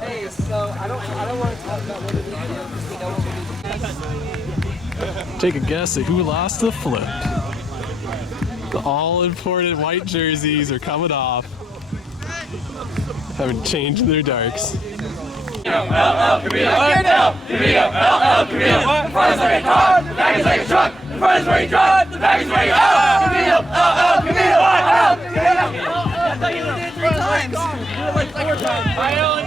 Hey, so I don't want to talk about what it is because we know what we need to do. Take a guess at who lost the flip. The all-important white jerseys are coming off. Haven't changed their darks. E.V.I.L, E.V.I.L, E.V.I.L. The front is like a car, the back is like a truck. The front is where you drive, the back is where you out. E.V.I.L, E.V.I.L, E.V.I.L. I thought you did it 3 times. You did it like 4 times. E.V.I.L and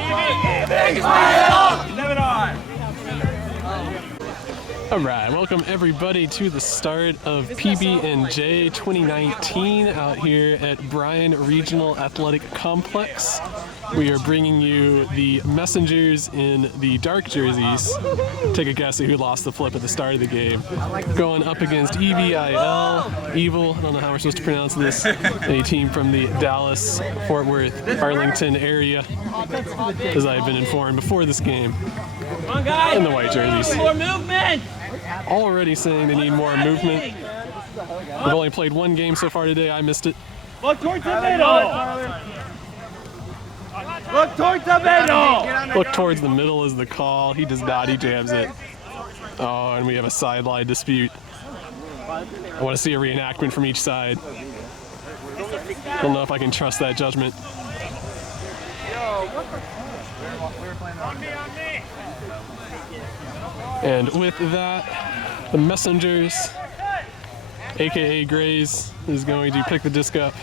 E.V.I.L. E.V.I.L. Never mind. Alright, welcome everybody to the start of PBJ 2019 out here at Bryan Regional Athletic Complex. We are bringing you the messengers in the dark jerseys. Take a guess at who lost the flip at the start of the game. Going up against E.V.I.L, E.V.I.L, I don't know how we're supposed to pronounce this, a team from the Dallas, Fort Worth, Arlington area, as I've been informed before this game. Come on, guys. In the white jerseys. More movement. Already saying they need more movement. We've only played 1 game so far today. I missed it. Look towards the middle. Look towards the middle. Look towards the middle is the call. He does not. He jams it. Oh, and we have a sideline dispute. I want to see a reenactment from each side. Don't know if I can trust that judgment. And with that, the Messengers, aka Grays, is going to pick the disc up.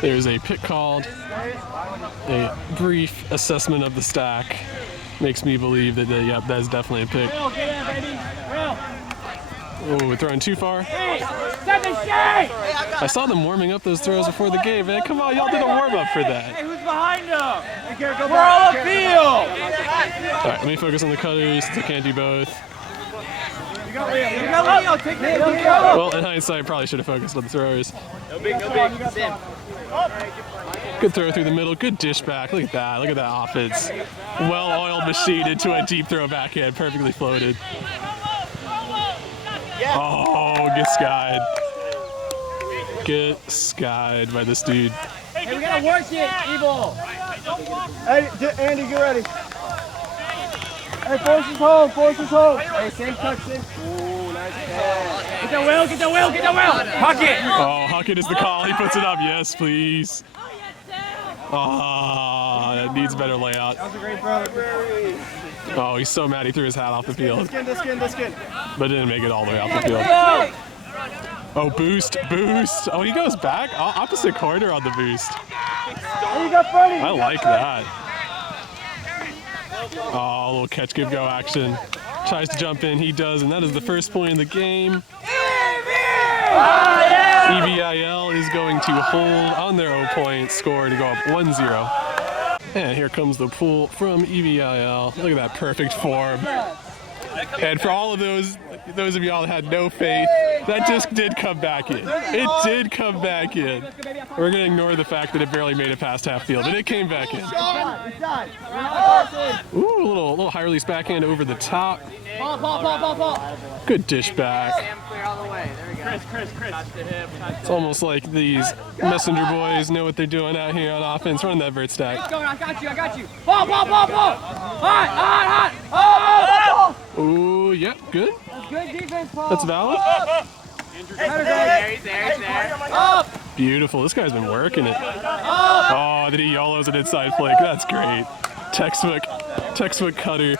There's a pick called. A brief assessment of the stack makes me believe that, yep, that's definitely a pick. Oh, we're throwing too far. I saw them warming up those throws before the game, man. Come on, y'all did a warm-up for that. Hey, who's behind them? We're all afield. All right, let me focus on the cutters. I can't do both. You got Leo. Take it. Well, in hindsight, I probably should have focused on the throwers. No big. Sim. Good throw through the middle. Good dish back. Look at that. Look at that offense. Well-oiled machine into a deep throw backhand. Perfectly floated. Oh, get skied. Get skied by this dude. Hey, we gotta work it, E.V.I.L. Hey, Andy, get ready. Hey, force is home. Hey, same touch, same. Ooh, nice pass. Get the wheel. Huckett. Oh, Huckett is the call. He puts it up. Yes, please. Ah, that needs better layout. That was a great throw. Oh, he's so mad he threw his hat off the field. This skin. But didn't make it all the way off the field. Oh, boost. Oh, he goes back. Oh, opposite corner on the boost. Hey, you got Freddie. I like that. Oh, a little catch, give, go action. Tries to jump in, he does, and that is the first point in the game. E.V.I.L is going to hold on their 0 point score to go up 1-0. And here comes the pull from E.V.I.L. Look at that perfect form. And for all of those of y'all that had no faith, that disc did come back in. It did come back in. We're going to ignore the fact that it barely made it past half field, but it came back in. Ooh, a little high release backhand over the top. Ball. Good dish back. Chris. It's almost like these messenger boys know what they're doing out here on offense. Run that vert stack. I got you. Ball. Hot. Ooh, yep, good. Good defense, Paul. That's valid. He's there. Up. Beautiful. This guy's been working it. Oh, then he YOLOs an inside flick. That's great. Textbook cutter.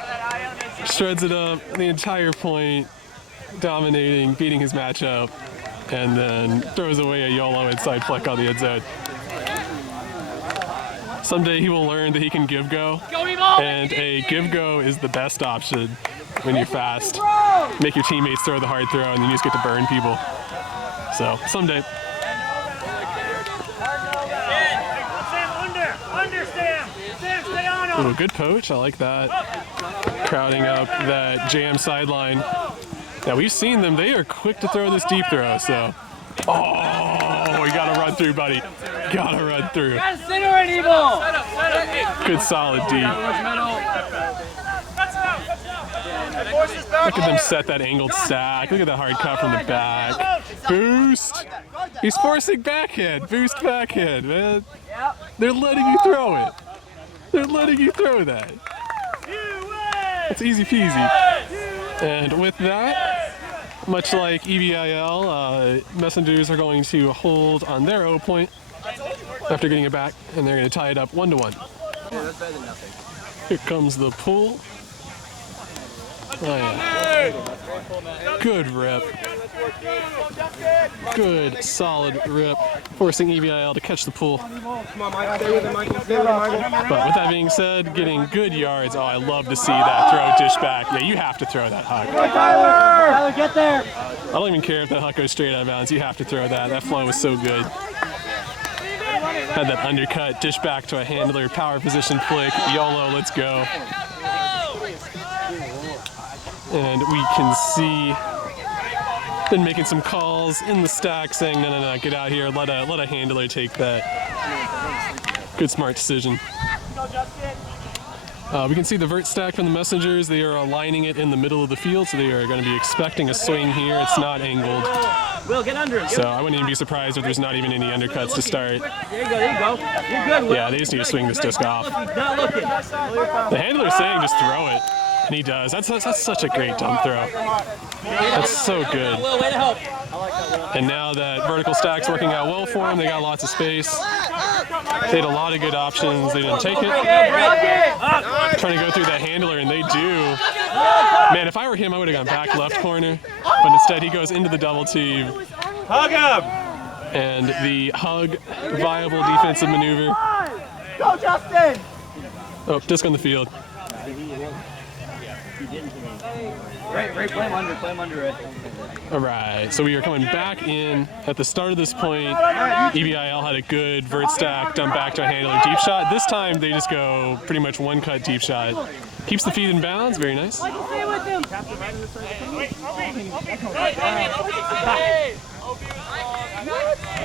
Shreds it up the entire point, dominating, beating his matchup, and then throws away a YOLO inside flick on the end zone. Someday he will learn that he can give go, and a give go is the best option when you're fast. Make your teammates throw the hard throw, and then you just get to burn people. So, someday. Ooh, good poach, I like that. Crowding up that jam sideline. Now we've seen them, they are quick to throw this deep throw, so. Oh, you gotta run through, buddy. Gotta run through. Gotta center it, E.V.I.L. Good solid D. Look at them set that angled stack. Look at that hard cut from the back. Boost. He's forcing backhand, boost backhand, man. They're letting you throw it. They're letting you throw that. It's easy peasy. And with that, much like E.V.I.L, messengers are going to hold on their O point after getting it back, and they're going to tie it up 1-1. Here comes the pull. Oh, yeah. Good rip. Good, solid rip, forcing E.V.I.L to catch the pull. But with that being said, getting good yards. Oh, I love to see that throw dish back. Yeah, you have to throw that huck. Tyler, get there. I don't even care if that huck goes straight out of bounds. You have to throw that. That flow was so good. Had that undercut, dish back to a handler, power position flick, YOLO, let's go. And we can see been making some calls in the stack saying, no, get out here, let a handler take that. Good, smart decision. We can see the vert stack from the messengers. They are aligning it in the middle of the field, so they are going to be expecting a swing here. It's not angled. Will, get under it. So I wouldn't even be surprised if there's not even any undercuts to start. There you go. You're good, Will. Yeah, they just need to swing this disc off. Not looking. The handler's saying just throw it, and he does. That's such a great dump throw. That's so good. Will, way to help. And now that vertical stack's working out well for him, they got lots of space. They had a lot of good options. They didn't take it. Trying to go through that handler, and they do. Man, if I were him, I would have gone back left corner. But instead, he goes into the double team. Hug him! And the hug, viable defensive maneuver. Go, Justin! Oh, disc on the field. Right, play him under it. All right, so we are coming back in. At the start of this point, E.V.I.L had a good vert stack, dump back to a handler deep shot. This time they just go pretty much one cut deep shot. Keeps the feet in bounds, very nice.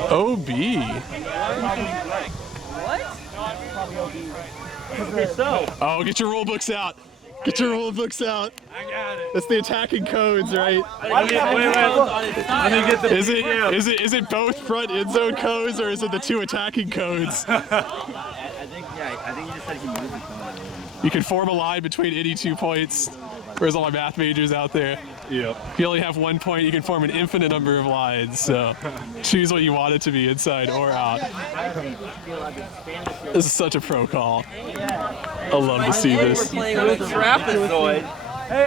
OB. Oh, get your rule books out. Get your rule books out. I got it. That's the attacking codes, right? Let me get the Is it both front end zone codes, or is it the two attacking codes? I think you just said he moved it. You can form a line between any 2 points. Where's all my math majors out there? Yep. If you only have 1 point, you can form an infinite number of lines. So choose what you want it to be, inside or out. This is such a pro call. I love to see this. Hey,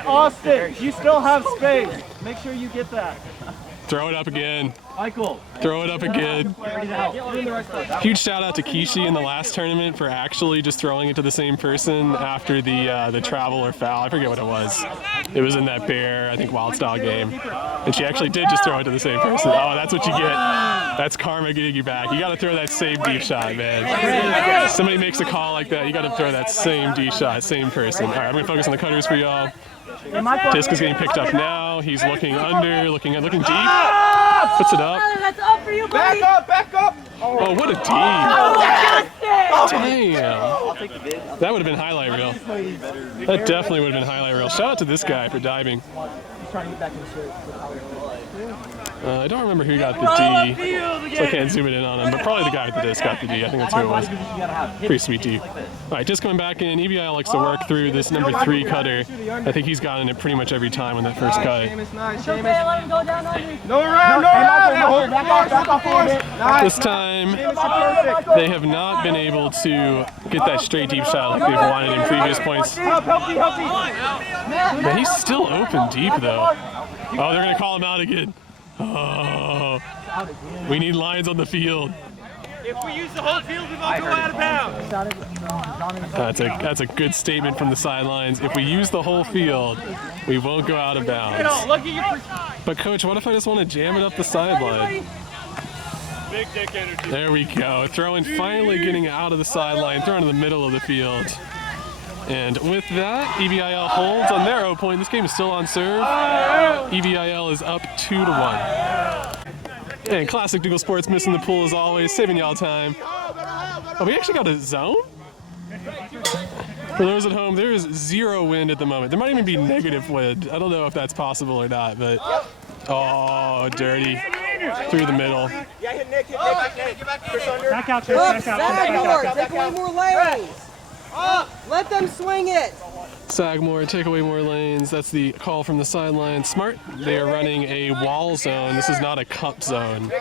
Austin, you still have space. Make sure you get that. Throw it up again. Michael. Throw it up again. Ready to help. You're in the right spot. Huge shout out to Kishi in the last tournament for actually just throwing it to the same person after the travel or foul. I forget what it was. It was in that bear, I think, wild style game. And she actually did just throw it to the same person. Oh, that's what you get. That's karma getting you back. You got to throw that same deep shot, man. Somebody makes a call like that, you got to throw that same deep shot, same person. All right, I'm going to focus on the cutters for y'all. Disc is getting picked up now. He's looking under, looking deep. Puts it up. That's up for you, buddy. Back up! Oh, what a deep. Damn. That would have been highlight reel. That definitely would have been highlight reel. Shout out to this guy for diving. I don't remember who got the D, so I can't zoom it in on him, but probably the guy with the disc got the D. I think that's who it was. Pretty sweet D. All right, just coming back in. E.V.I.L likes to work through this number 3 cutter. I think he's gotten it pretty much every time on that first cut. Let him go down under. No round! Back off. This time, they have not been able to get that straight deep shot like they've wanted in previous points. Man, he's still open deep, though. Oh, they're going to call him out again. Oh, we need lines on the field. If we use the whole field, we won't go out of bounds. That's a good statement from the sidelines. If we use the whole field, we won't go out of bounds. But coach, what if I just want to jam it up the sideline? Big dick energy. There we go. Throwing, finally getting out of the sideline, throwing to the middle of the field. And with that, E.V.I.L holds on their O point. This game is still on serve. E.V.I.L is up 2-1. And Classic Dougal Sports missing the pool as always, saving y'all time. Oh, we actually got a zone? For those at home, there is 0 wind at the moment. There might even be negative wind. I don't know if that's possible or not, but oh, dirty. through the middle. Yeah, hit Nick. Chris under. Back out, Chris. Up, Back out. sag more, take away more lanes. Let them swing it. Sagmore, take away more lanes. That's the call from the sideline. Smart. They are running a wall zone. This is not a cup zone.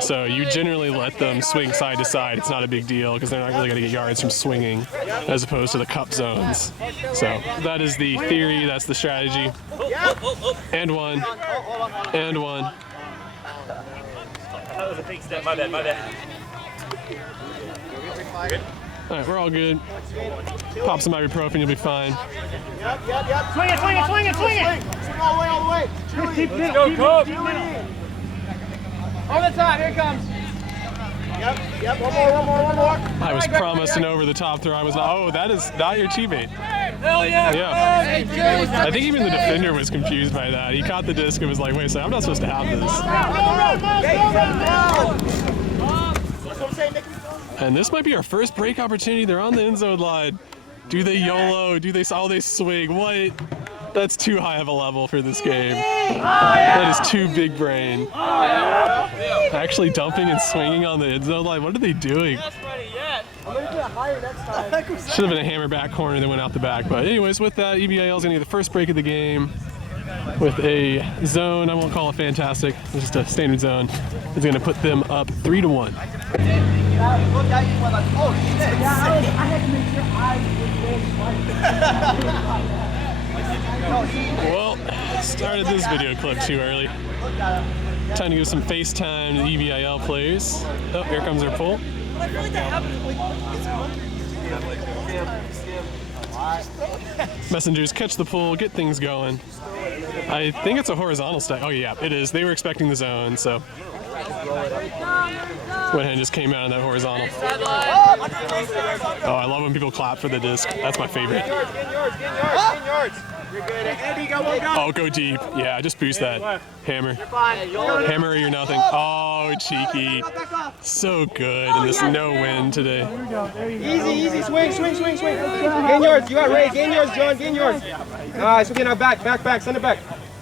So you generally let them swing side to side. It's not a big deal because they're not really going to get yards from swinging as opposed to the cup zones. So that is the theory. That's the strategy. And one. And one. That was a big step. My bad. All right, we're all good. Pop some ibuprofen, you'll be fine. Yep. Swing it. Swing all the way. Keep Let's go, Coach. Over the top, here it comes. Yep. One more. I was promised an over-the-top throw. I was like, oh, that is not your teammate. Hell yeah. Yeah. Hey, Jay. I think even the defender was confused by that. He caught the disc and was like, wait a second, I'm not supposed to have this. That's what I'm saying, Nick. And this might be our first break opportunity. They're on the end zone line. Do they YOLO? Do they swing? What? That's too high of a level for this game. That is too big brain. Actually dumping and swinging on the end zone line. What are they doing? I'm gonna do it higher next time. Should have been a hammer back corner that went out the back. But anyways, with that, EBI-AL is going to get the first break of the game with a zone. I won't call it fantastic. It's just a standard zone. It's going to put them up 3-1. Well, started this video clip too early. Time to give some FaceTime to the EBI-AL players. Oh, here comes our pull. Messengers catch the pull, get things going. I think it's a horizontal stack. Oh yeah, it is. They were expecting the zone, so went ahead and just came out on that horizontal. Oh, I love when people clap for the disc. That's my favorite. Gain yards. You're good. Andy, go. Oh, go deep. Yeah, just boost that. Hammer. Hammer or you're nothing. Oh, cheeky. So good in this no win today. Easy. Swing. Gain yards. You got Ray. Gain yards, John. Gain yards. Nice. Okay, now back. Send it back.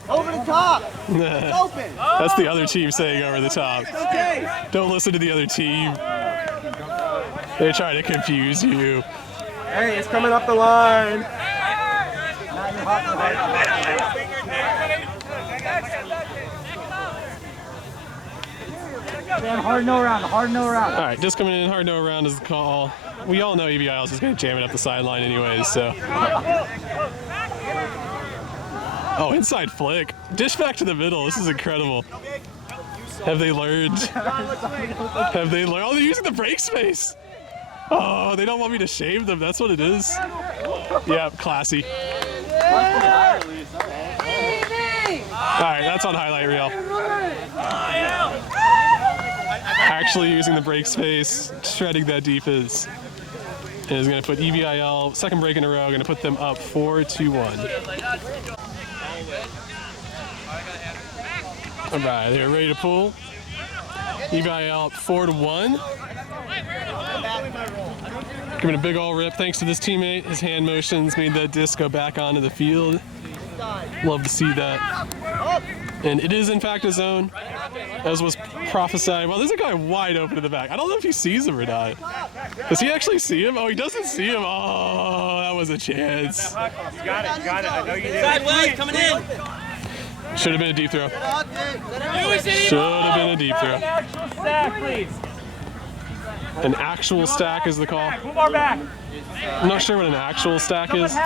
Over the top. It's open. That's the other team saying over the top. Okay. Don't listen to the other team. They're trying to confuse you. Hey, it's coming up the line. Hard no round. All right, just coming in, hard no around is the call. We all know EBI-AL is just going to jam it up the sideline anyways, so. Oh, inside flick. Dish back to the middle. This is incredible. Have they learned? Oh, they're using the break space. Oh, they don't want me to shave them. That's what it is. Yeah, classy. All right, that's on highlight reel. Actually using the break space, shredding that defense. And is going to put EBI-AL, second break in a row, going to put them up 4-1. All right, they're ready to pull. EBI-AL up 4-1. Giving a big ol' rip. Thanks to this teammate. His hand motions made that disc go back onto the field. Love to see that. And it is in fact a zone, as was prophesied. Well, there's a guy wide open in the back. I don't know if he sees him or not. Does he actually see him? Oh, he doesn't see him. Oh, that was a chance. You got it. I know you did. Sideways, coming in. Should have been a deep throw. Should have been a deep throw. Actual stack, please. An actual stack is the call. Move our back. I'm not sure what an actual stack is.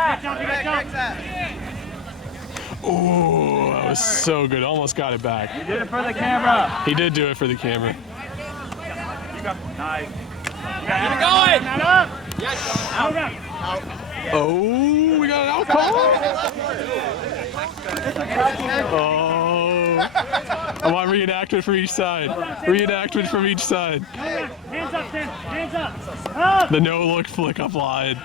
Oh, that was so good. Almost got it back. You did it for the camera. He did do it for the camera. Nice. Keep it going. Oh, we got an out call. Oh, I want reenactment from each side. Reenactment from each side. Hands up, Tim. Hands up. The no-look flick up line.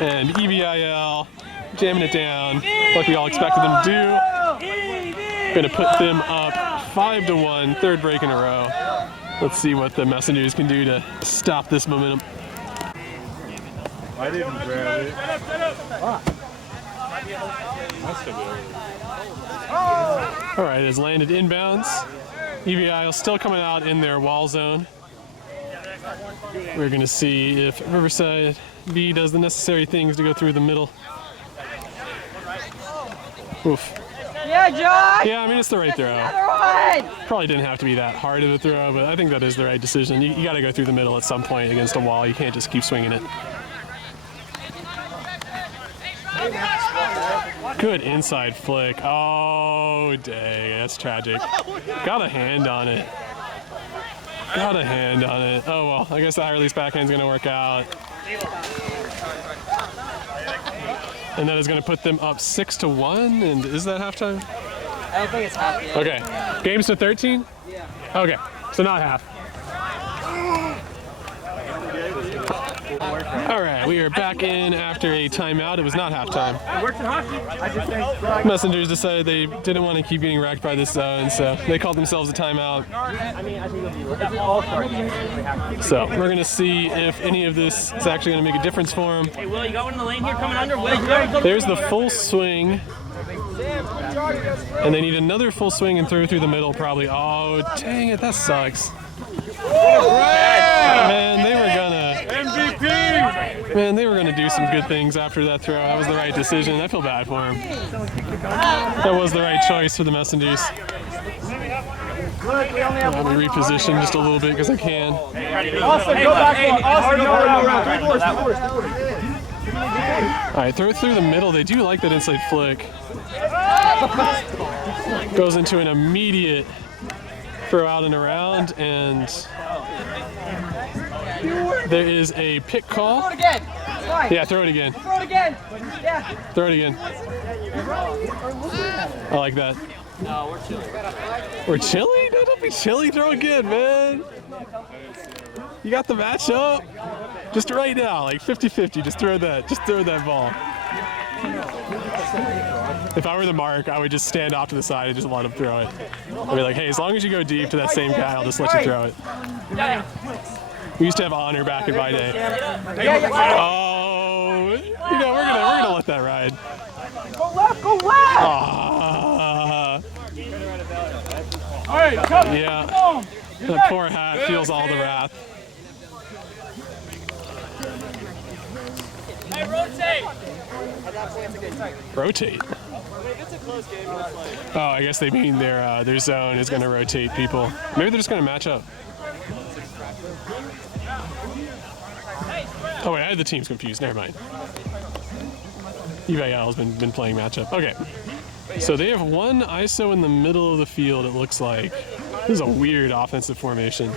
And EBI-AL jamming it down like we all expected them to do. Going to put them up 5-1, third break in a row. Let's see what the Messengers can do to stop this momentum. I didn't grab it. All right, it's landed inbounds. EBI-AL still coming out in their wall zone. We're going to see if Riverside B does the necessary things to go through the middle. Oof. Yeah, Josh! Yeah, I mean, it's the right throw. Another one! Probably didn't have to be that hard of a throw, but I think that is the right decision. You got to go through the middle at some point against a wall. You can't just keep swinging it. Good inside flick. Oh, dang, that's tragic. Got a hand on it. Got a hand on it. Oh, well, I guess the high release backhand's going to work out. And that is going to put them up 6-1. And is that halftime? I don't think it's half yet. Okay. Games to 13? Yeah. Okay, so not half. All right, we are back in after a timeout. It was not halftime. Messengers decided they didn't want to keep getting wrecked by this zone, so they called themselves a timeout. So we're going to see if any of this is actually going to make a difference for them. Hey, Will, you got one in the lane here coming under? Will, you got one. There's the full swing. And they need another full swing and throw through the middle probably. Oh, dang it, that sucks. Man, they were gonna MVP. Man, they were gonna do some good things after that throw. That was the right decision. I feel bad for him. That was the right choice for the Messengers. Let me reposition just a little bit because I can. Austin, go back. Austin, go around. All right, throw through the middle. They do like that inside flick. Goes into an immediate throw out and around, and there is a pick call. Throw it again. It's fine. Yeah, throw it again. Throw it again. Yeah. Throw it again. I like that. No, we're chilly. We're chilly? No, don't be chilly. Throw again, man. You got the match up. Just right now, like 50-50. Just throw that. Just throw that ball. If I were the mark, I would just stand off to the side and just let him throw it. I'd be like, hey, as long as you go deep to that same guy, I'll just let you throw it. We used to have honor back in my day. Oh, you know, we're gonna let that ride. Go left, go left. All right, come. Yeah, that poor hat feels all the wrath. Hey, rotate! Rotate. Oh, I guess they mean their zone is going to rotate people. Maybe they're just going to match up. Oh wait, I had the teams confused. Never mind. E.V.I.L has been playing matchup. Okay. So they have one ISO in the middle of the field, it looks like. This is a weird offensive formation.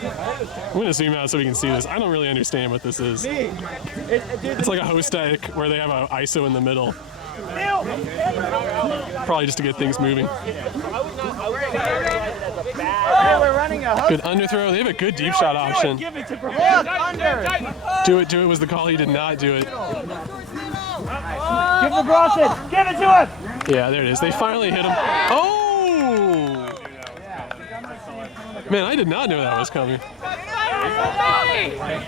I'm going to zoom out so we can see this. I don't really understand what this is. It's like a host deck where they have an ISO in the middle. Probably just to get things moving. Good underthrow. They have a good deep shot option. Give it to Do it was the call. He did not do it. Give the Bronson. Give it to him. Yeah, there it is. They finally hit him. Oh! Man, I did not know that was coming.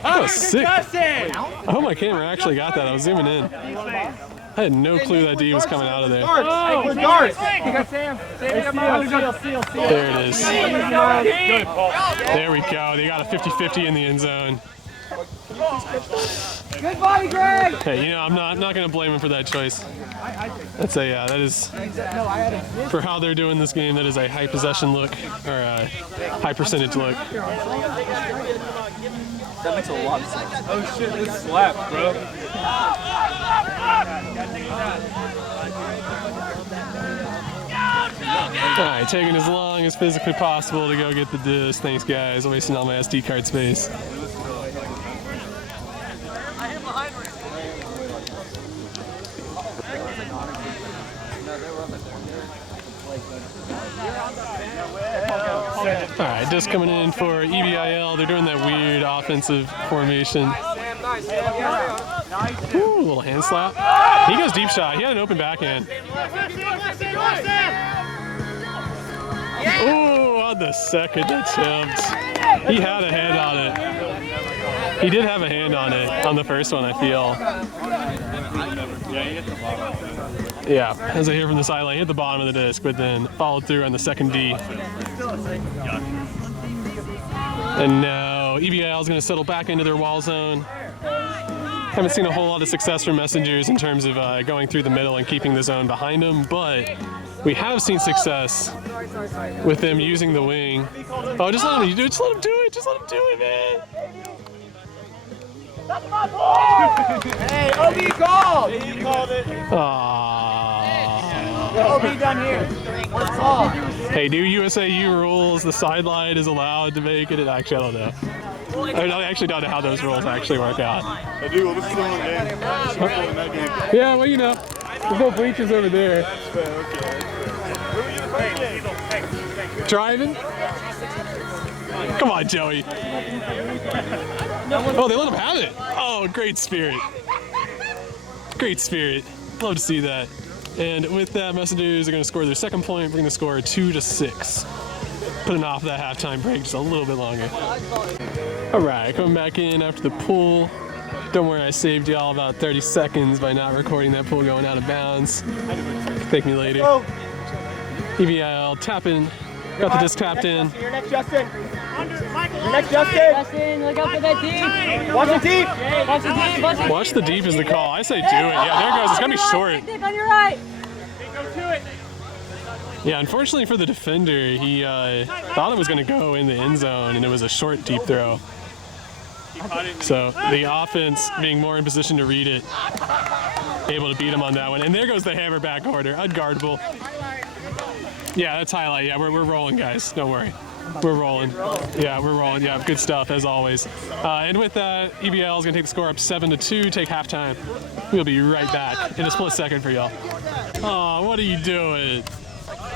That was sick. I hope my camera actually got that. I was zooming in. I had no clue that D was coming out of there. Oh, darts. You got Sam. There it is. There we go. They got a 50-50 in the end zone. Good body, Greg. Hey, you know, I'm not going to blame him for that choice. That's a that is for how they're doing this game. That is a high possession look or a high percentage look. That makes a lot of sense. Oh shit, this slaps, bro. All right, taking as long as physically possible to go get the disc. Thanks, guys. I'm wasting all my SD card space. All right, disc coming in for EBI-AL. They're doing that weird offensive formation. Ooh, a little hand slap. He goes deep shot. He had an open backhand. Ooh, on the second attempt. He had a hand on it. He did have a hand on it on the first one, I feel. Yeah, as I hear from the sideline, hit the bottom of the disc, but then followed through on the second D. And now EBI-AL is going to settle back into their wall zone. Haven't seen a whole lot of success from Messengers in terms of going through the middle and keeping the zone behind them, but we have seen success with them using the wing. Oh, just let him do it, just let him do it, just let him do it, man. Hey, OB called! You called it. OB done here. What's all? Hey, new USAU rules, the sideline is allowed to make it. Actually, I don't know. I actually don't know how those rules actually work out. I do. Well, this is still in the game. Still in that game. Yeah, well, you know, there's no bleachers over there. Okay. Who were you the first game? Driving? Come on, Joey. Oh, they let him have it. Oh, great spirit. Great spirit. Love to see that. And with that, Messengers are going to score their second point, bring the score 2-6. Putting off that halftime break just a little bit longer. All right, coming back in after the pull. Don't worry, I saved y'all about 30 seconds by not recording that pull going out of bounds. Thank me later. EVIL tapping. Got the disc tapped in. You're next, Justin. You're next, Justin. Justin, look out for that deep. Watch the deep. Watch the deep. Watch the deep is the call. I say do it. Yeah, there it goes. It's going to be short. On your right. Go to it. Yeah, unfortunately for the defender, he thought it was going to go in the end zone, and it was a short deep throw. So the offense being more in position to read it, able to beat him on that one. And there goes the hammer back order, unguardable. Yeah, that's highlight. Yeah, we're rolling, guys. Don't worry. We're rolling. Yeah, we're rolling. Yeah, good stuff as always. And with that, EBI-AL is going to take the score up 7-2, take halftime. We'll be right back in a split second for y'all. Oh, what are you doing?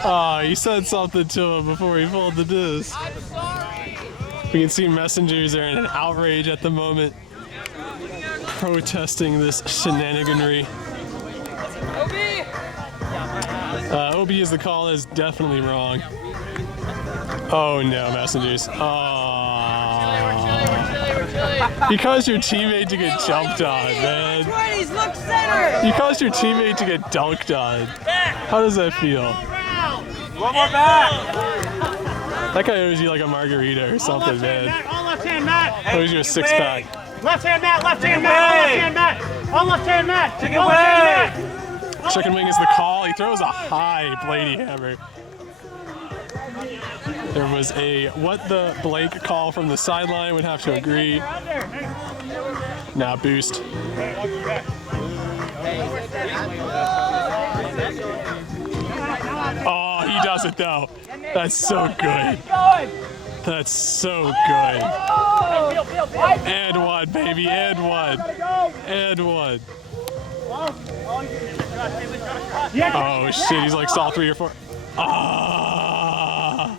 Oh, you said something to him before he pulled the disc. We can see Messengers are in an outrage at the moment, protesting this shenaniganry. OB is the call, is definitely wrong. Oh no, Messengers. Oh. You caused your teammate to get jumped on, man. 20s, look center. You caused your teammate to get dunked on. How does that feel? One more back. That guy owes you like a margarita or something, man. On left hand, Matt. Owes you a 6-pack. Left hand, Matt. Left hand, Matt. On left hand, Matt. On left hand, Matt. Chicken wing. Chicken wing is the call. He throws a high Blady hammer. There was a what the Blake call from the sideline, would have to agree. Now boost. Oh, he does it though. That's so good. That's so good. And one, baby, and one. And one. Oh shit, he's like saw 3 or 4. Ah!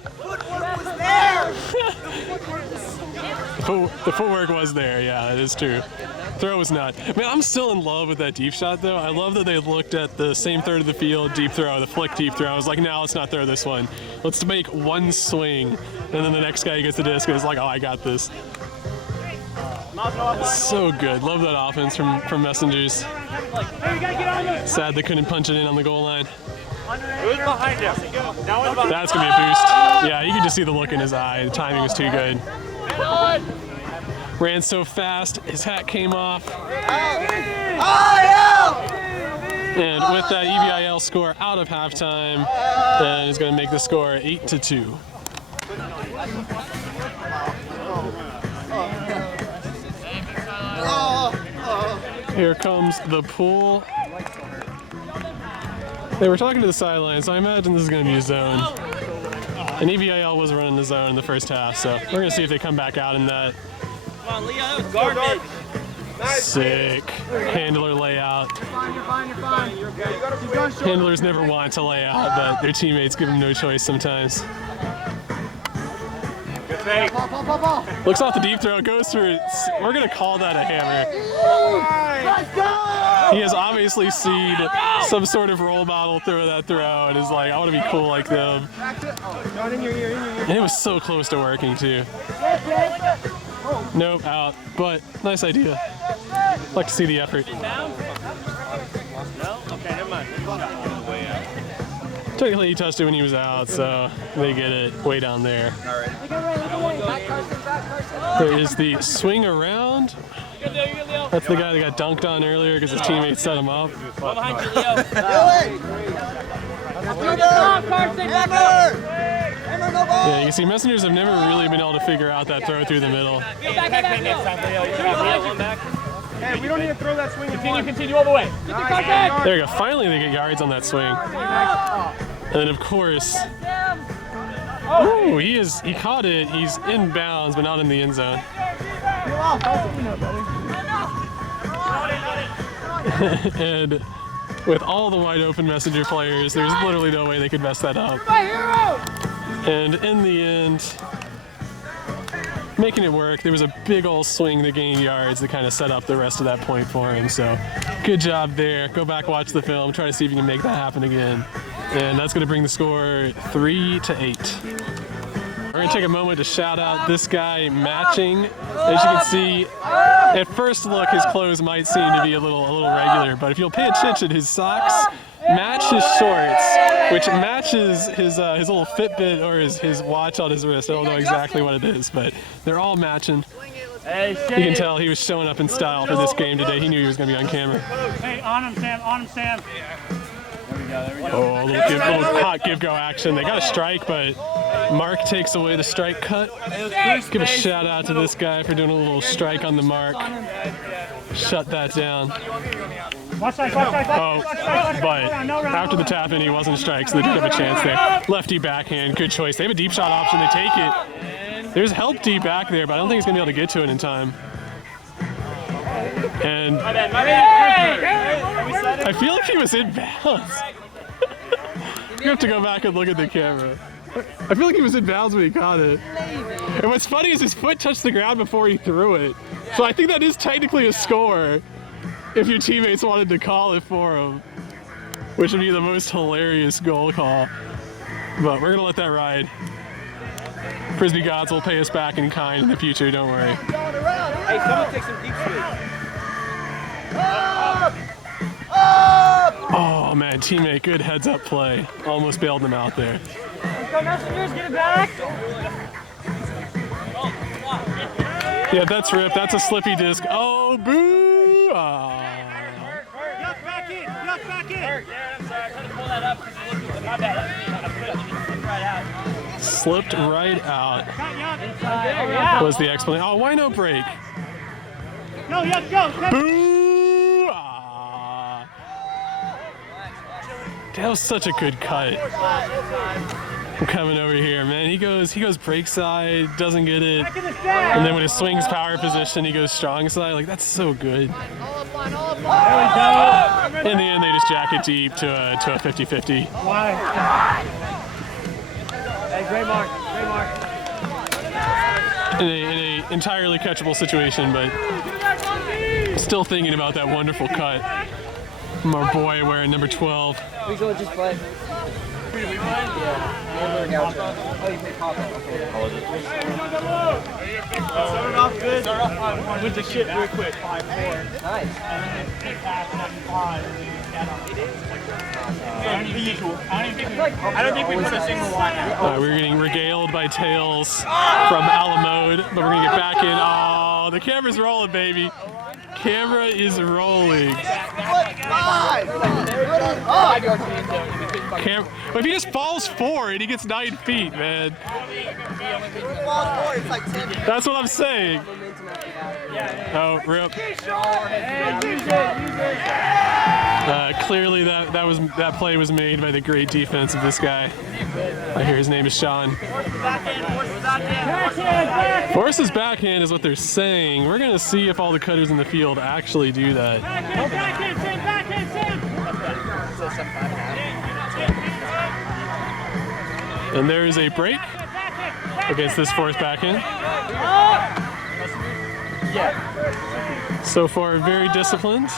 The footwork was there, yeah, that is true. Throw was not. Man, I'm still in love with that deep shot though. I love that they looked at the same third of the field, deep throw, the flick deep throw. I was like, no, let's not throw this one. Let's make one swing. And then the next guy gets the disc and is like, oh, I got this. So good. Love that offense from Messengers. Sad they couldn't punch it in on the goal line. Who's behind him? That's going to be a boost. Yeah, you can just see the look in his eye. The timing was too good. Ran so fast, his hat came off. And with that, EBI-AL score out of halftime, and is going to make the score 8-2. Here comes the pull. They were talking to the sideline, so I imagine this is going to be a zone. And EBI-AL was running the zone in the first half, so we're going to see if they come back out in that. Come on, Leo, that was garbage. Sick. Handler layout. Handlers never want to lay out, but their teammates give them no choice sometimes. Looks off the deep throw, goes for, we're going to call that a hammer. He has obviously seen some sort of role model throw that throw and is like, I want to be cool like them. And it was so close to working too. Nope, out. But nice idea. Like to see the effort. No? Okay, never mind. Technically, he touched it when he was out, so they get it way down there. There is the swing around. That's the guy that got dunked on earlier because his teammates set him up. Yeah, you can see Messengers have never really been able to figure out that throw through the middle. Hey, we don't need to throw that swing. Continue all the way. There you go. Finally, they get yards on that swing. And then, of course, ooh, he caught it. He's in bounds, but not in the end zone. And with all the wide open Messenger players, there's literally no way they could mess that up. And in the end, making it work, there was a big old swing that gained yards that kind of set up the rest of that point for him. So good job there. Go back, watch the film, try to see if you can make that happen again. And that's going to bring the score 3-8. We're going to take a moment to shout out this guy matching. As you can see, at first look, his clothes might seem to be a little regular, but if you'll pay attention, his socks match his shorts, which matches his little Fitbit or his watch on his wrist. I don't know exactly what it is, but they're all matching. You can tell he was showing up in style for this game today. He knew he was going to be on camera. Hey, on him, Sam. On him, Sam. Oh, a little hot give-go action. They got a strike, but Mark takes away the strike cut. Give a shout out to this guy for doing a little strike on the mark. Shut that down. Oh, but after the tap in, he wasn't strike, so they did have a chance there. Lefty backhand, good choice. They have a deep shot option. They take it. There's help deep back there, but I don't think he's going to be able to get to it in time. And I feel like he was in bounds. You have to go back and look at the camera. I feel like he was in bounds when he caught it. And what's funny is his foot touched the ground before he threw it. So I think that is technically a score if your teammates wanted to call it for him, which would be the most hilarious goal call. But we're going to let that ride. Frisbee gods will pay us back in kind in the future, don't worry. Hey, someone take some deep swings. Oh man, teammate, good heads up play. Almost bailed them out there. Let's go, Messengers, get it back. Yeah, that's ripped. That's a slippy disc. Oh, boo! Yuck back in. Yuck back in. Yeah, I'm sorry. I tried to pull that up. My bad. Slipped right out. Was the explanation. Oh, why no break? No, Yuck, go. Boo! That was such a good cut. I'm coming over here, man. He goes break side, doesn't get it. And then when it swings power position, he goes strong side. Like, that's so good. In the end, they just jack it deep to a 50-50. Why? Hey, great mark. Great mark. In a entirely catchable situation, but still thinking about that wonderful cut from our boy wearing number 12. We go just play. Yeah. Oh, you play pop. Okay. Started off good. Went to shit real quick. 5-4. Nice. The usual. I don't think we put a single line out. We're getting regaled by tales from Alamode, but we're gonna get back in. Oh, the camera's rolling, baby. Camera is rolling. But if he just falls forward, he gets 9 feet, man. That's what I'm saying. Oh, rip. Clearly that play was made by the great defense of this guy. I hear his name is Sean. Force's backhand is what they're saying. We're gonna see if all the cutters in the field actually do that. Backhand, Sam. And there is a break against this Force backhand. So far, very disciplined.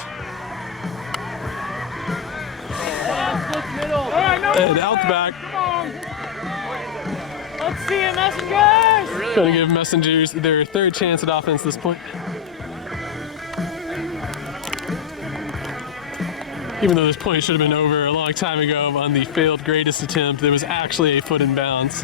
And out the back. Let's see it, Messengers! Going to give Messengers their third chance at offense this point. Even though this point should have been over a long time ago on the failed greatest attempt, there was actually a foot in bounds.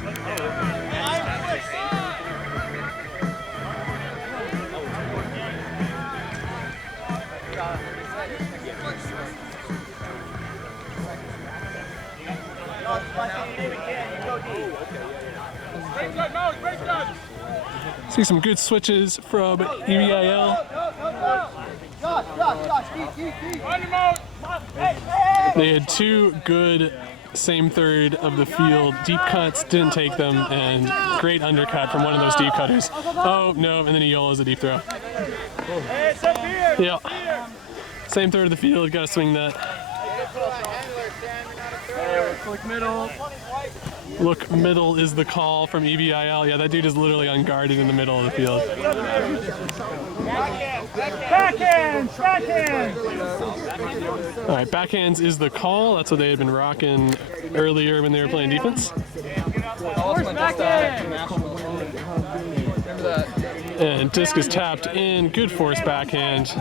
See some good switches from EBI-AL. They had two good same third of the field deep cuts, didn't take them, and great undercut from one of those deep cutters. Oh no, and then he YOLOs a deep throw. Yeah, same third of the field, gotta swing that. Look middle. Look middle is the call from EBI-AL. Yeah, that dude is literally unguarded in the middle of the field. Backhands! Backhands! All right, backhands is the call. That's what they had been rocking earlier when they were playing defense. And disc is tapped in. Good force backhand.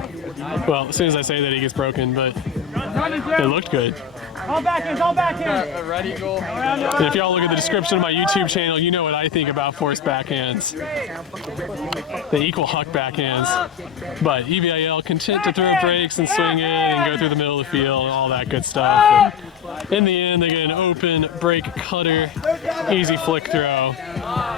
Well, as soon as I say that, he gets broken, but it looked good. All backhands, all backhands! And if y'all look at the description of my YouTube channel, you know what I think about forced backhands. They equal huck backhands. But EBI-AL content to throw breaks and swing it and go through the middle of the field and all that good stuff. And in the end, they get an open break cutter, easy flick throw,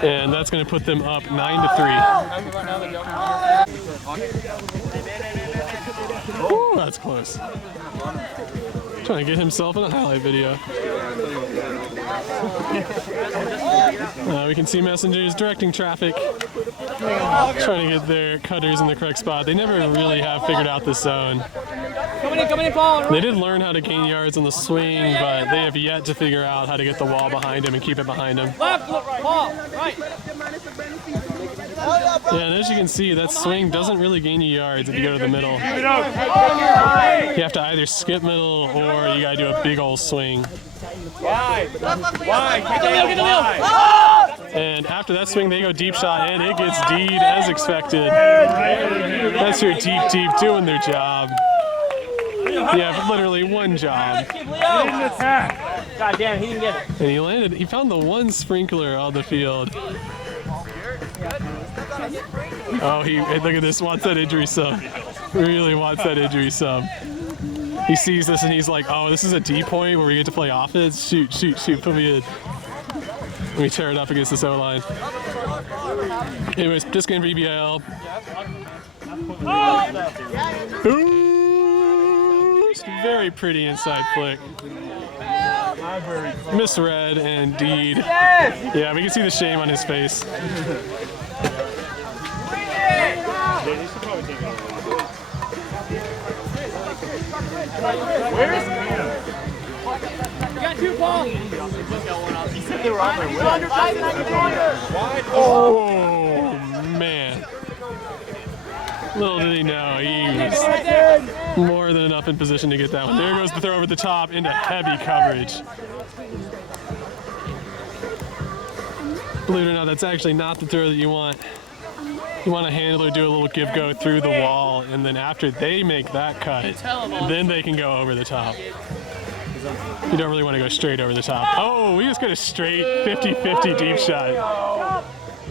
and that's going to put them up 9-3. Ooh, that's close. Trying to get himself in a highlight video. We can see Messengers directing traffic, trying to get their cutters in the correct spot. They never really have figured out this zone. They did learn how to gain yards on the swing, but they have yet to figure out how to get the wall behind him and keep it behind him. Left, ball, right. Yeah, and as you can see, that swing doesn't really gain you yards if you go to the middle. You have to either skip middle or you gotta do a big old swing. And after that swing, they go deep shot, and it gets D'd as expected. That's your deep doing their job. Yeah, literally one job. God damn, he didn't get it. And he landed, he found the one sprinkler on the field. Oh, look at this, wants that injury sub. Really wants that injury sub. He sees this and he's like, oh, this is a D point where we get to play offense? Shoot, put me in. Let me tear it up against this O-line. Anyways, just game for EBI-AL. Ooh, very pretty inside flick. Misread and D'd. Yeah, we can see the shame on his face. You got two balls. Oh, man. Little did he know, he was more than enough in position to get that one. There goes the throw over the top into heavy coverage. Believe it or not, that's actually not the throw that you want. You want a handler do a little give-go through the wall, and then after they make that cut, then they can go over the top. You don't really want to go straight over the top. Oh, we just got a straight 50-50 deep shot.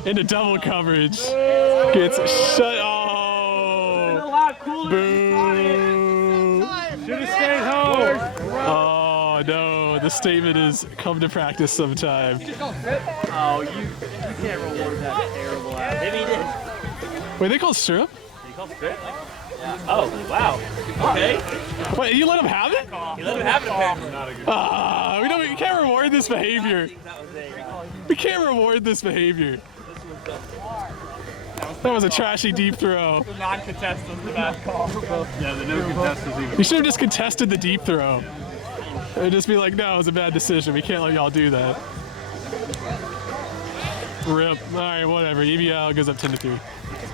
Into double coverage. Gets shut. Oh! Boo! Should have stayed home. Oh, no. The statement is come to practice sometime. Oh, you can't reward that terrible ass. Maybe he did. Wait, they called syrup? Did he call strip? Oh, wow. Okay. Wait, you let him have it? You let him have it, apparently. We can't reward this behavior. We can't reward this behavior. That was a trashy deep throw. The non-contest was the bad call. Yeah, the no contest was even. You should have just contested the deep throw. And just be like, no, it was a bad decision. We can't let y'all do that. Rip. All right, whatever. EBI-AL goes up 10-3.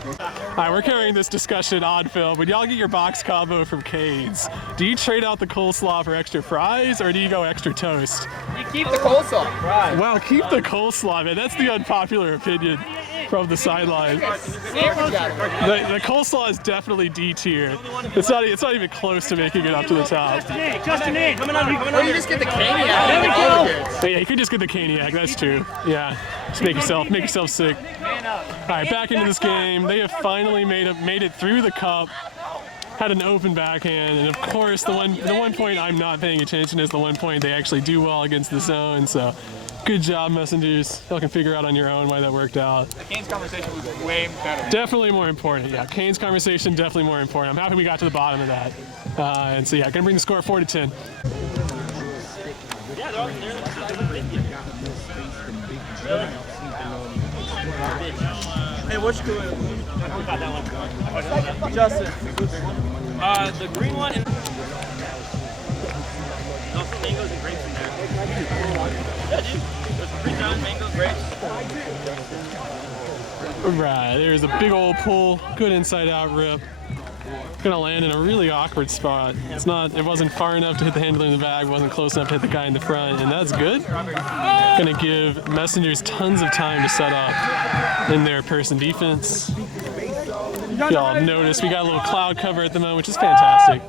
All right, we're carrying this discussion on film. When y'all get your box combo from Cade's, do you trade out the coleslaw for extra fries, or do you go extra toast? You keep the coleslaw. Right. Wow, keep the coleslaw, man. That's the unpopular opinion. from the sideline. The coleslaw is definitely D tier. It's not even close to making it up to the top. Justin in. Coming on. Or you just get the caniac. Yeah, you could just get the caniac. That's true. Yeah, just make yourself sick. All right, back into this game. They have finally made it through the cup. Had an open backhand, and of course the one point I'm not paying attention is the one point they actually do well against the zone. So, good job, Messengers. Y'all can figure out on your own why that worked out. The Kane's conversation was way better. Definitely more important. Yeah, Kane's conversation definitely more important. I'm happy we got to the bottom of that. And so yeah, gonna bring the score 4-10. Hey, what's good? I got that one. Justin. The green one. And also mangoes and grapes in there. Yeah, dude. There's green down, mangoes, grapes. Right, there's a big old pull, good inside-out rip. Gonna land in a really awkward spot. It wasn't far enough to hit the handler in the bag, wasn't close enough to hit the guy in the front, and that's good. Gonna give Messengers tons of time to set up in their person defense. Y'all notice we got a little cloud cover at the moment, which is fantastic.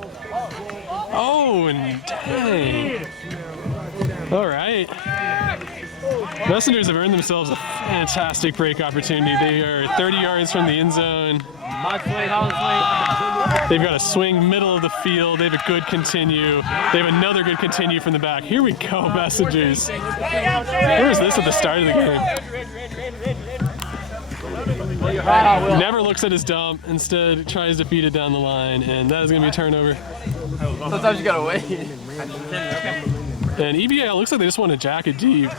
Oh, and dang. All right. Messengers have earned themselves a fantastic break opportunity. They are 30 yards from the end zone. They've got a swing middle of the field. They have a good continue. They have another good continue from the back. Here we go, Messengers. Where is this at the start of the game? Never looks at his dump. Instead, tries to feed it down the line, and that is going to be a turnover. Sometimes you gotta wait. And EBI-AL looks like they just want to jack it deep.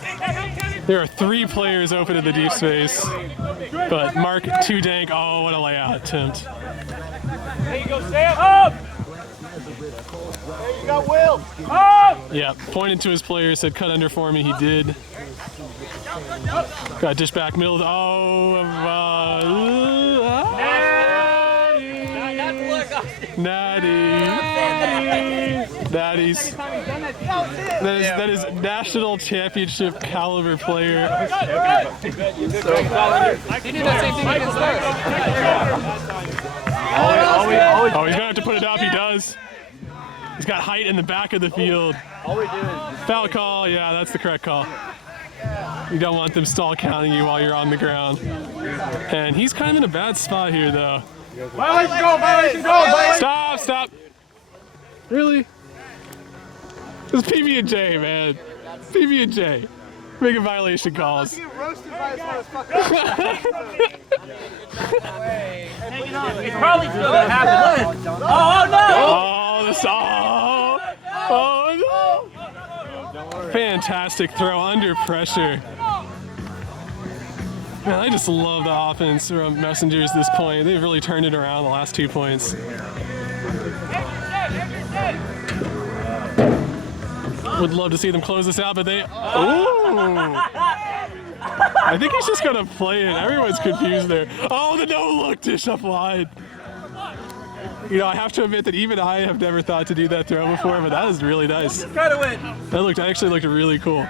There are 3 players open in the deep space, but Mark too dank. Oh, what a layout attempt. There you go, Sam. Up! There you go, Will. Up! Yeah, pointed to his player, said cut under for me. He did. Got dish back middle. Natties. That is national championship caliber player. He did that same thing against us. Oh, he's gonna have to put it up. He does. He's got height in the back of the field. Foul call. Yeah, that's the correct call. You don't want them stall counting you while you're on the ground. And he's kind of in a bad spot here, though. Violation go, violation go. Stop. Really? It's PB&J, man. PB&J. Making violation calls. You roasted by his motherfucker. It's probably still gonna happen. Oh no! Fantastic throw under pressure. Man, I just love the offense from Messengers at this point. They've really turned it around the last 2 points. Would love to see them close this out, but they... Ooh! I think he's just gonna play it. Everyone's confused there. Oh, the no-look dish up wide. You know, I have to admit that even I have never thought to do that throw before, but that is really nice. That actually looked really cool.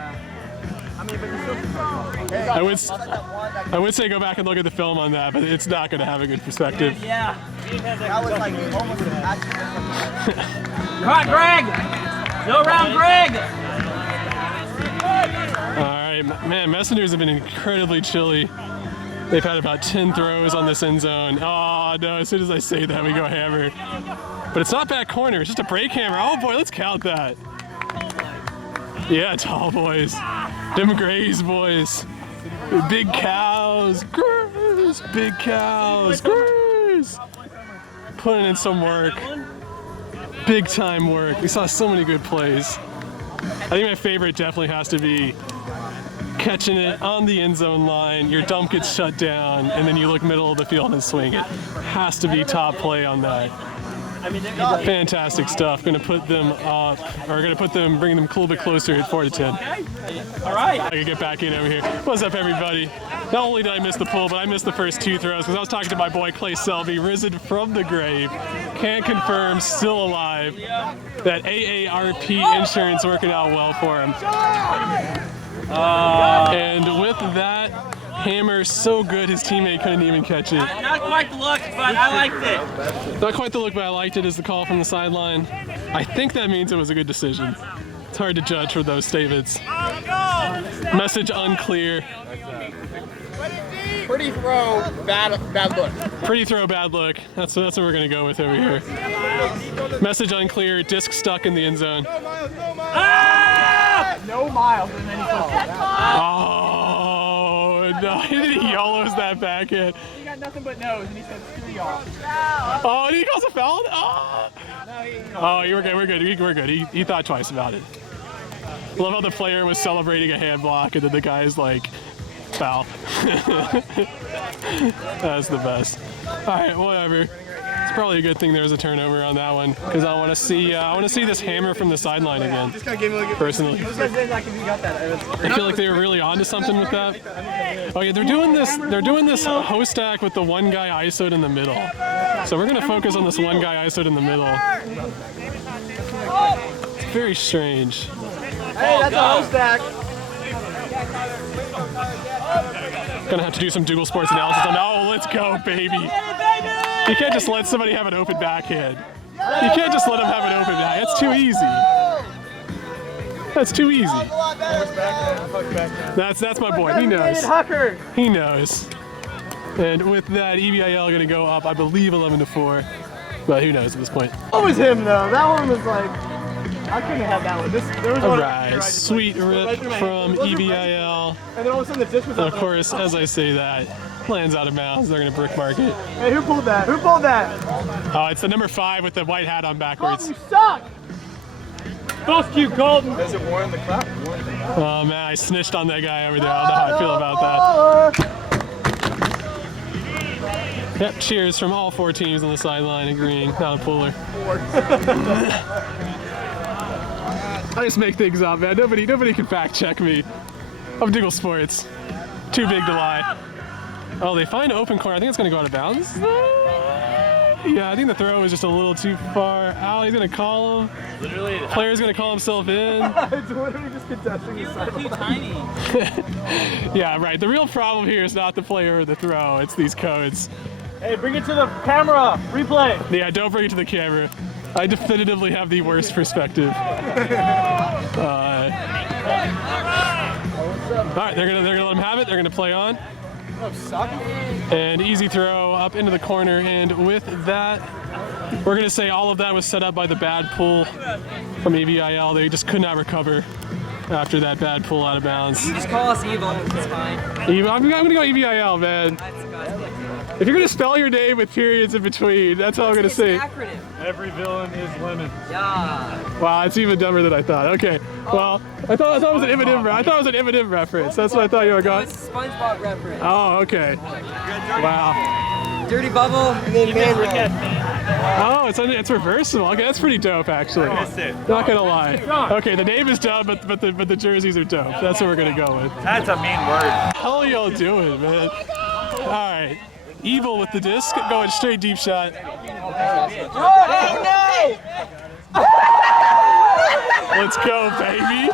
I would say go back and look at the film on that, but it's not going to have a good perspective. Yeah. That was like almost an accident. Come on, Greg! Go around, Greg! All right, man, Messengers have been incredibly chilly. They've had about 10 throws on this end zone. Oh, no, as soon as I say that, we go hammer. But it's not back corner, it's just a break hammer. Oh, boy, let's count that. Yeah, tall boys. Them Grays boys. Big cows. Grrrs. Big cows. Grrrs. Putting in some work. Big time work. We saw so many good plays. I think my favorite definitely has to be catching it on the end zone line, your dump gets shut down, and then you look middle of the field and swing it. Has to be top play on that. Fantastic stuff. Going to put them up, or going to bring them a little bit closer at 4-10. All right. I can get back in over here. What's up, everybody? Not only did I miss the pull, but I missed the first 2 throws because I was talking to my boy Clay Selby, risen from the grave. Can confirm, still alive, that AARP insurance working out well for him. And with that, hammer so good his teammate couldn't even catch it. Not quite the look, but I liked it. Not quite the look, but I liked it, is the call from the sideline. I think that means it was a good decision. It's hard to judge for those statements. Message unclear. Pretty throw, bad look. Pretty throw, bad look. That's what we're gonna go with over here. Message unclear. Disc stuck in the end zone. No miles, and then he calls. Oh no! He YOLOs that back in. He got nothing but nose, and he said, "Screw y'all." Oh, and he calls a foul. Oh, you were good. We're good. We're good. He thought twice about it. Love how the player was celebrating a hand block, and then the guy's like, foul. That's the best. All right, whatever. It's probably a good thing there was a turnover on that one, because I want to see this hammer from the sideline again. Personally, I feel like they were really onto something with that. Oh yeah, they're doing this host stack with the one guy ISO'd in the middle. So we're gonna focus on this one guy ISO'd in the middle. It's very strange. Hey, that's a host stack. Gonna have to do some Dougal Sports analysis on. Oh, let's go, baby! You can't just let somebody have an open backhand. You can't just let them have an open backhand. That's too easy. That's too easy. That's my boy. He knows. He knows. And with that, EBI-AL gonna go up, I believe 11-4, but who knows at this point. What was him though? That one was like, I couldn't have that one. There was one. Alright, sweet rip from EBI-AL. And then all of a sudden the disc was And of course, as I say that, lands out of bounds. They're gonna brick mark it. Hey, who pulled that? Who pulled that? Oh, it's the number 5 with the white hat on backwards. You suck! Fuck you, Colton. Does it warrant the clap? Oh man, I snitched on that guy over there. I don't know how I feel about that. Yep, cheers from all 4 teams on the sideline agreeing, not a puller. I just make things up, man. Nobody can fact check me. I'm Dougal Sports. Too big to lie. Oh, they find open corner. I think it's gonna go out of bounds. Yeah, I think the throw was just a little too far out. He's gonna call him. Literally. Player's gonna call himself in. It's literally just contesting the sideline. Too tiny. Yeah, right. The real problem here is not the player or the throw. It's these codes. Hey, bring it to the camera. Replay. Yeah, don't bring it to the camera. I definitively have the worst perspective. All right, they're gonna let him have it. They're gonna play on. And easy throw up into the corner. And with that, we're gonna say all of that was set up by the bad pull from EBI-AL. They just could not recover after that bad pull out of bounds. You just call us E.V.I.L. It's fine. I'm gonna go EBI-AL, man. If you're gonna spell your name with periods in between, that's all I'm gonna say. It's an acronym. Every villain is lemon. Yeah. Wow, it's even dumber than I thought. Okay, well, I thought it was an Eminem. I thought it was an Eminem reference. That's what I thought you were going. It's a SpongeBob reference. Oh, okay. Wow. Dirty Bubble, and then Manuel. Oh, it's reversible. Okay, that's pretty dope, actually. Not gonna lie. Okay, the name is dumb, but the jerseys are dope. That's what we're gonna go with. That's a mean word. How are y'all doing, man? All right. E.V.I.L with the disc, going straight deep shot. Let's go, baby.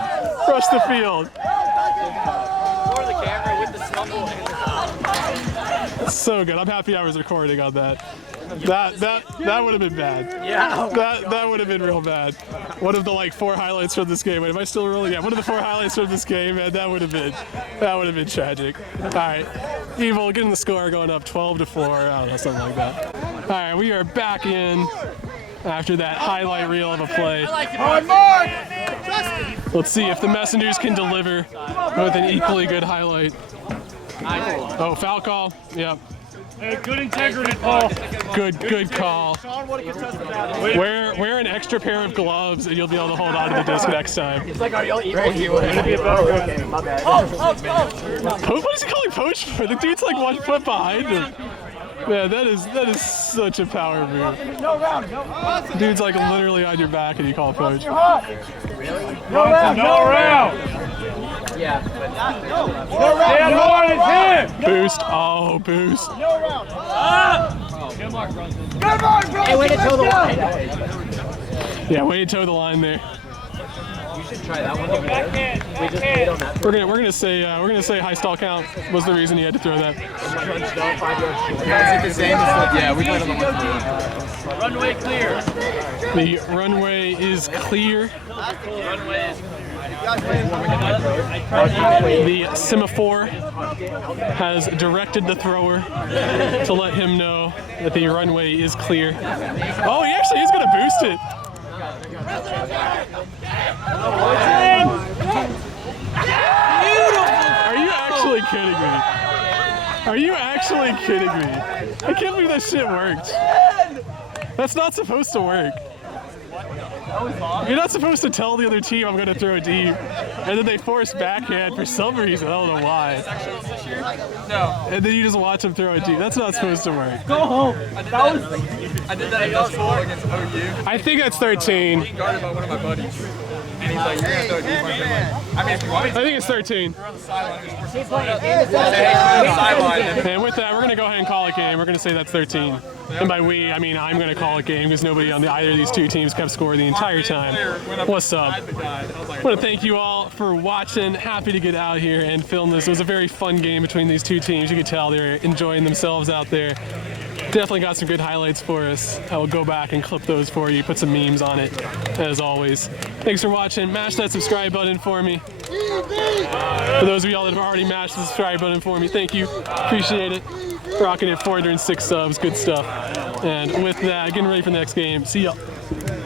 Rush the field. For the camera with the stumble. So good. I'm happy I was recording on that. That would have been bad. Yeah. That would have been real bad. One of the 4 highlights from this game. Wait, am I still rolling? Yeah, one of the 4 highlights from this game, man. That would have been tragic. All right, E.V.I.L getting the score, going up 12-4. I don't know, something like that. All right, we are back in after that highlight reel of a play. Let's see if the Messengers can deliver with an equally good highlight. Oh, foul call. Yep. Hey, good integrity, Paul. Good call. Wear an extra pair of gloves and you'll be able to hold on to the disc next time. It's like, are y'all eating? Okay, my bad. What is he calling poach for? The dude's like 1 foot behind him. Man, that is such a power move. No round. Dude's like literally on your back and you call poach. No round. Yeah. Boost. Oh, boost. No round. Hey, way to toe the line. Yeah, way to toe the line there. We're gonna say high stall count was the reason he had to throw that. Yeah, we played on the one. Runway clear. The runway is clear. The semaphore has directed the thrower to let him know that the runway is clear. Oh, he actually is gonna boost it. Are you actually kidding me? Are you actually kidding me? I can't believe that shit worked. That's not supposed to work. You're not supposed to tell the other team I'm going to throw deep, and then they force backhand for some reason. I don't know why. No. And then you just watch them throw it deep. That's not supposed to work. Go home. I did that at school against OU. I think that's 13. Being guarded by one of my buddies. And he's like, you're going to throw it deep. I mean, if you want me I think it's 13. to on the sideline, And with that, we're going to go ahead and call it game. We're going to say that's 13. And by we, I mean I'm going to call it game because nobody on either of these two teams kept score the entire time. What's up? I want to thank you all for watching. Happy to get out here and film this. It was a very fun game between these two teams. You could tell they were enjoying themselves out there. Definitely got some good highlights for us. I will go back and clip those for you, put some memes on it, as always. Thanks for watching. Mash that subscribe button for me. For those of y'all that have already mashed the subscribe button for me, thank you. Appreciate it. Rocking at 406 subs. Good stuff. And with that, getting ready for the next game. See y'all.